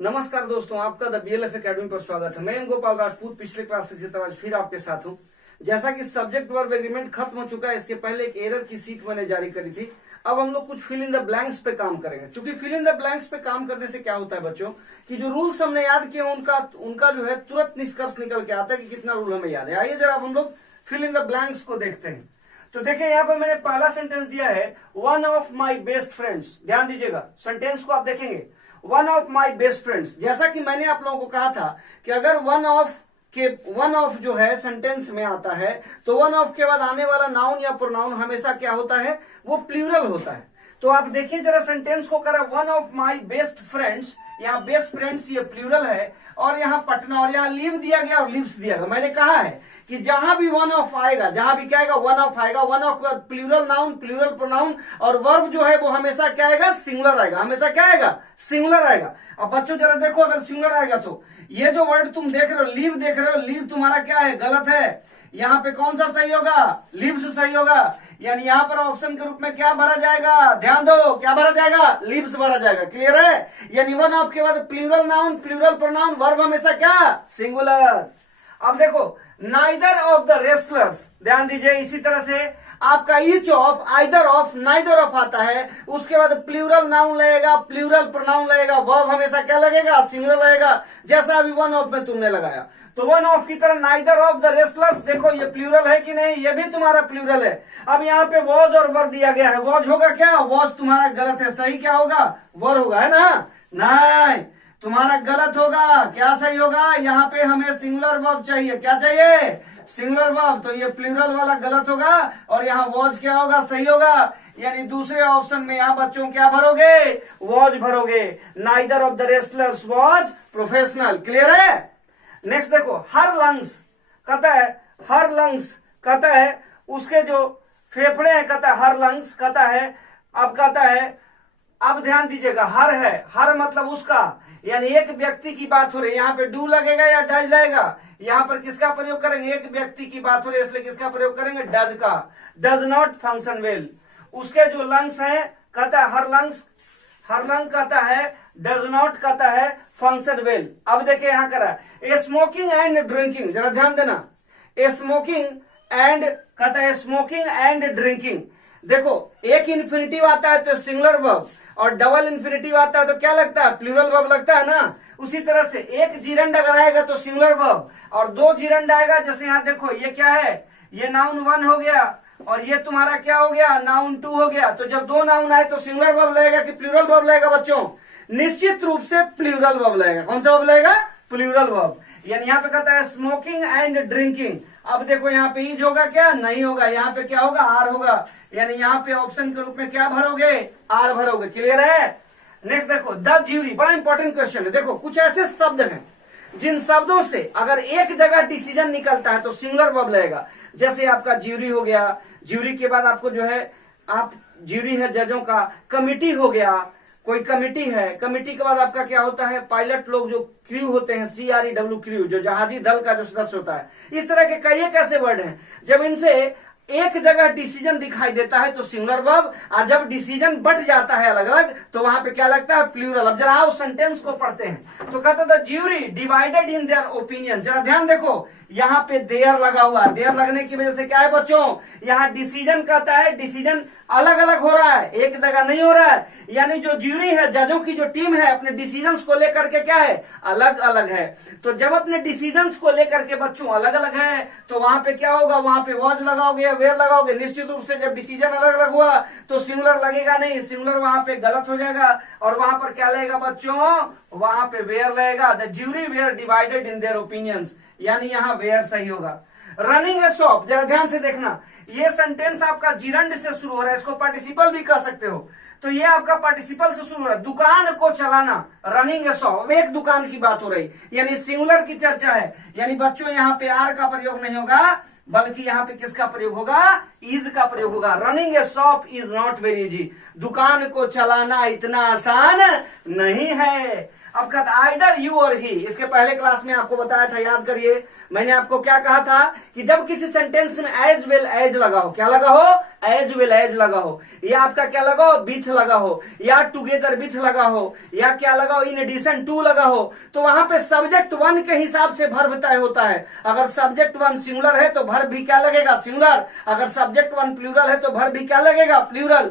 नमस्कार दोस्तों, आपका द बीएलएफ एकेडमी पर स्वागत है। मैं एम गोपाल राजपूत पिछले क्लास से आज फिर आपके साथ हूं। जैसा कि सब्जेक्ट वर्ब एग्रीमेंट खत्म हो चुका है, इसके पहले एक एरर की सीट मैंने जारी करी थी। अब हम लोग कुछ फिल इन द ब्लैंक्स पे काम करेंगे। क्योंकि फिल इन द ब्लैंक्स पे काम करने से क्या होता है बच्चों, कि जो रूल्स हमने याद किए उनका जो है तुरंत निष्कर्ष निकल के आता है कि कितना रूल हमें याद है। आइए जरा हम लोग फिल इन द ब्लैंक्स को देखते हैं। तो देखिए यहाँ पर मैंने पहला सेंटेंस दिया है, one of my best friends. ध्यान दीजिएगा, सेंटेंस को आप देखेंगे, one of my best friends. जैसा कि मैंने आप लोगों को कहा था कि अगर वन ऑफ जो है सेंटेंस में आता है तो वन ऑफ के बाद आने वाला नाउन या प्रोनाउन हमेशा क्या होता है, वो प्लूरल होता है। तो आप देखिए जरा सेंटेंस को करा, one of my best friends. यहाँ बेस्ट फ्रेंड्स ये प्लूरल है और यहाँ पटना, और यहाँ लिव दिया गया और लिव्स दिया गया। मैंने कहा है कि जहां भी वन ऑफ आएगा, जहां भी क्या आएगा, वन ऑफ आएगा, one of plural noun, plural pronoun, और वर्ब जो है वो हमेशा क्या आएगा, सिंगुलर आएगा। हमेशा क्या आएगा, सिंगुलर आएगा। अब बच्चों जरा देखो, अगर सिंगुलर आएगा तो ये जो वर्ड तुम देख रहे हो, लीव देख रहे हो, लीव तुम्हारा क्या है, गलत है। यहाँ पे कौन सा सही होगा, लिव्स सही होगा। यानी यहाँ पर ऑप्शन के रूप में क्या भरा जाएगा, ध्यान दो, क्या भरा जाएगा, लिव्स भरा जाएगा। क्लियर है। यानी वन ऑफ के बाद plural noun, plural pronoun, verb हमेशा क्या, सिंगुलर। अब देखो, नाइदर ऑफ द रेस्लर्स, ध्यान दीजिए। इसी तरह से आपका each of, either of, neither of आता है, उसके बाद प्लूरल नाउन लगेगा, प्लूरल प्रोनाउन लगेगा, वर्ब हमेशा क्या लगेगा, सिंगुलर लगेगा। जैसा अभी वन ऑफ में तुमने लगाया, तो वन ऑफ की तरह नाइदर ऑफ द रेस्लर्स, देखो ये प्लूरल है कि नहीं, ये भी तुम्हारा प्लूरल है। अब यहाँ पे वॉज और वर दिया गया है, वॉज होगा क्या, वॉज तुम्हारा गलत है, सही क्या होगा, वर होगा, है ना। नहीं, तुम्हारा गलत होगा। क्या सही होगा, यहाँ पे हमें सिंगुलर वर्ब चाहिए। क्या चाहिए, सिंगुलर वर्ब। तो ये प्लूरल वाला गलत होगा और यहाँ वॉज क्या होगा, सही होगा। यानी दूसरे ऑप्शन में यहाँ बच्चों क्या भरोगे, वॉज भरोगे। Neither of the wrestlers was professional. Clear है। नेक्स्ट देखो, हर लंग्स कहता है, हर लंग्स कहता है उसके जो फेफड़े हैं, कहता है हर लंग्स कहता है। अब कहता है, अब ध्यान दीजिएगा, हर है, हर मतलब उसका, यानी एक व्यक्ति की बात हो रही है। यहाँ पे डू लगेगा या डज लगेगा, यहाँ पर किसका प्रयोग करेंगे, एक व्यक्ति की बात हो रही है इसलिए किसका प्रयोग करेंगे, डज का। Does not function well. उसके जो लंग्स हैं, कहता है हर लंग्स, हर लंग कहता है, डज नॉट कहता है फंक्शन वेल। अब देखिए यहाँ करा, ए स्मोकिंग एंड ड्रिंकिंग, जरा ध्यान देना। ए स्मोकिंग एंड कहता है, स्मोकिंग एंड ड्रिंकिंग। देखो, एक इन्फिनिटिव आता है तो सिंगुलर वर्ब, और डबल इन्फिनिटिव आता है तो क्या लगता है, प्लूरल वर्ब लगता है ना। उसी तरह से एक जीरंड अगर आएगा तो सिंगुलर वर्ब, और दो जीरंड आएगा, जैसे यहाँ देखो ये क्या है, ये नाउन वन हो गया और ये तुम्हारा क्या हो गया, नाउन टू हो गया। तो जब दो नाउन आए तो सिंगुलर वर्ब लगेगा कि प्लूरल वर्ब लगेगा बच्चों, निश्चित रूप से प्लूरल वर्ब लगेगा। कौन सा वर्ब लगेगा, प्लूरल वर्ब। यानी यहाँ पे कहता है स्मोकिंग एंड ड्रिंकिंग। अब देखो यहाँ पे ईज होगा क्या, नहीं होगा, यहाँ पे क्या होगा, आर होगा। यानी यहाँ पे ऑप्शन के रूप में क्या भरोगे, आर भरोगे। क्लियर है। नेक्स्ट देखो, द ज्यूरी, बड़ा इंपॉर्टेंट क्वेश्चन है। देखो, कुछ ऐसे शब्द हैं जिन शब्दों से अगर एक जगह डिसीजन निकलता है तो सिंगुलर वर्ब लगेगा। जैसे आपका ज्यूरी हो गया, ज्यूरी के बाद आपको जो है, आप ज्यूरी है जजों का, कमिटी हो गया, कोई कमिटी है, कमिटी के बाद आपका क्या होता है, पायलट लोग जो क्रू होते हैं, CREW क्रू, जो जहाजी दल का जो सदस्य होता है। इस तरह के कई एक ऐसे वर्ड हैं जब इनसे एक जगह डिसीजन दिखाई देता है तो सिंगुलर वर्ब, और जब डिसीजन बट जाता है अलग अलग तो वहां पे क्या लगता है, प्लूरल। अब जरा उस सेंटेंस को पढ़ते हैं। तो कहता था jury divided in their opinion. जरा ध्यान देखो, यहाँ पे देयर लगा हुआ है, देयर लगने की वजह से क्या है बच्चों, यहाँ डिसीजन कहता है, डिसीजन अलग अलग हो रहा है, एक जगह नहीं हो रहा है। यानी जो ज्यूरी है, जजों की जो टीम है, अपने डिसीजंस को लेकर के क्या है, अलग अलग है। तो जब अपने डिसीजंस को लेकर के बच्चों अलग अलग है तो वहां पे क्या होगा, वहां पे वॉज लगाओगे या वेयर लगाओगे। निश्चित रूप से जब डिसीजन अलग अलग हुआ तो सिंगुलर लगेगा नहीं, सिंगुलर वहां पे गलत हो जाएगा, और वहां पर क्या लगेगा बच्चों, वहां पे वेयर लगेगा। The jury were divided in their opinions, यानी यहाँ वेयर सही होगा। रनिंग ए शॉप, जरा ध्यान से देखना, ये सेंटेंस आपका जीरंड से शुरू हो रहा है, इसको पार्टिसिपल भी कह सकते हो। तो ये आपका पार्टिसिपल से शुरू हो रहा है, दुकान को चलाना, रनिंग ए शॉप, एक दुकान की बात हो रही, यानी सिंगुलर की चर्चा है। यानी बच्चों यहाँ पे आर का प्रयोग नहीं होगा, बल्कि यहाँ पे किसका प्रयोग होगा, इज का प्रयोग होगा। Running A shop is not very easy, दुकान को चलाना इतना आसान नहीं है। अब कहता आइदर यू और ही। इसके पहले क्लास में आपको बताया था, याद करिए, मैंने आपको क्या कहा था कि जब किसी सेंटेंस में एज वेल एज लगा हो, क्या लगा हो, एज वेल एज लगा हो, या आपका क्या लगा हो, विथ लगा हो, या टुगेदर विथ लगा हो, या क्या लगा हो, इन एडिशन टू लगा हो, तो वहां पे सब्जेक्ट वन के हिसाब से वर्ब तय होता है। अगर सब्जेक्ट वन सिंगुलर है तो वर्ब भी क्या लगेगा, सिंगुलर। अगर सब्जेक्ट वन प्लूरल है तो वर्ब भी क्या लगेगा, प्लूरल।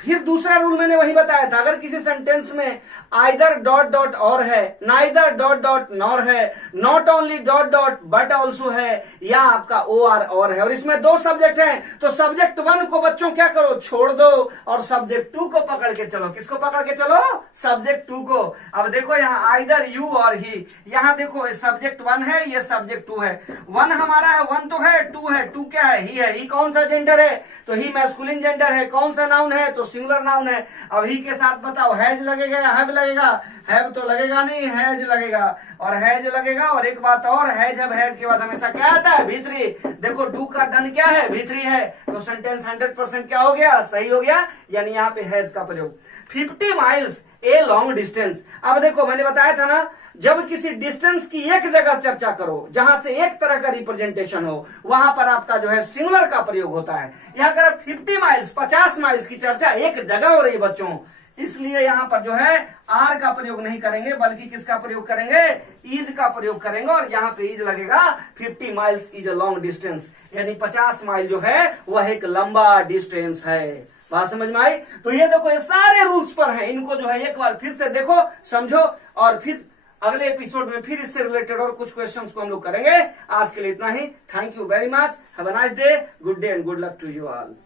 फिर दूसरा रूल मैंने वही बताया था, अगर किसी सेंटेंस में आइदर डॉट डॉट और है, नाइदर डॉट डॉट नॉर है, not only dot dot but also है, या आपका ओ आर और है, और इसमें दो सब्जेक्ट हैं, तो सब्जेक्ट वन को बच्चों क्या करो, छोड़ दो, और सब्जेक्ट टू को पकड़ के चलो। किसको पकड़ के चलो, सब्जेक्ट टू को। अब देखो यहाँ आइदर यू और ही, यहाँ देखो सब्जेक्ट वन है, ये सब्जेक्ट टू है। वन हमारा है, वन तो है, टू क्या है, ही है। ही कौन सा जेंडर है, तो ही मैस्कुलिन जेंडर है। कौन सा नाउन है, तो सिंगुलर नाउन है। अब ही के साथ बताओ हैज लगेगा या हैव लगेगा, हैव तो लगेगा नहीं, हैज लगेगा, और हैज लगेगा। और एक बात और, हैज हैव हैड के बाद हमेशा क्या आता है, भीतरी। देखो डू का डन क्या है, भीतरी है, तो सेंटेंस 100% क्या हो गया, सही हो गया, यानी यहाँ पे हैज का प्रयोग। 50 माइल्स ए लॉन्ग डिस्टेंस। अब देखो मैंने बताया था ना, जब किसी डिस्टेंस की एक जगह चर्चा करो जहां से एक तरह का रिप्रेजेंटेशन हो, वहां पर आपका जो है सिंगुलर का प्रयोग होता है। यहां अगर 50 माइल्स 50 माइल्स की चर्चा एक जगह हो रही है बच्चों, इसलिए यहां पर जो है आर का प्रयोग नहीं करेंगे, बल्कि किसका प्रयोग करेंगे, इज का प्रयोग करेंगे। और यहां पे इज लगेगा, 50 miles is a long distance, यानी 50 माइल जो है वह एक लंबा डिस्टेंस है। बात समझ में आई। तो ये देखो ये सारे रूल्स पर हैं, इनको जो है एक बार फिर से देखो, समझो, और फिर अगले एपिसोड में फिर इससे रिलेटेड और कुछ क्वेश्चंस को हम लोग करेंगे। आज के लिए इतना ही। Thank you very much, have a nice day, good day and good luck to you all.